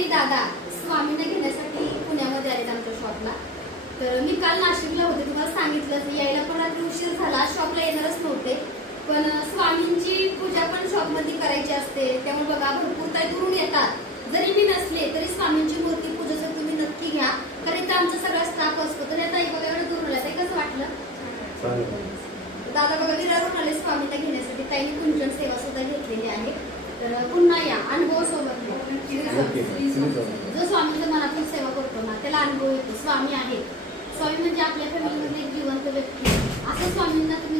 आणि दादा स्वामींना घेण्यासाठी पुण्यामध्ये आलेत आमच्या शॉपला. तर मी काल नाशिकला होते, तुम्हाला सांगितलं यायला पण रात्री उशीर झाला, शॉपला येणारच नव्हते. पण स्वामींची पूजा पण शॉपमध्ये करायची असते, त्यामुळे बघा भरपूर ताई दुरून येतात. जरी मी नसले तरी स्वामींची मूर्ती पूजेसाठी तुम्ही नक्की घ्या, कारण इथं आमचा सगळा स्टाफ असतो. तर या ताई बघा एवढं दुरून आल्या, कसं वाटलं? दादा बघा विरारून आले स्वामींना घेण्यासाठी. ताईने कुंचन सेवा सुद्धा घेतलेली आहे. तर पुन्हा या, अनुभव सोबत जो स्वामींच्या मनातून सेवा करतो ना त्याला अनुभव येतो. स्वामी आहे, स्वामी म्हणजे आपल्या फॅमिलीमध्ये एक जिवंत व्यक्ती. असं स्वामींना तुम्ही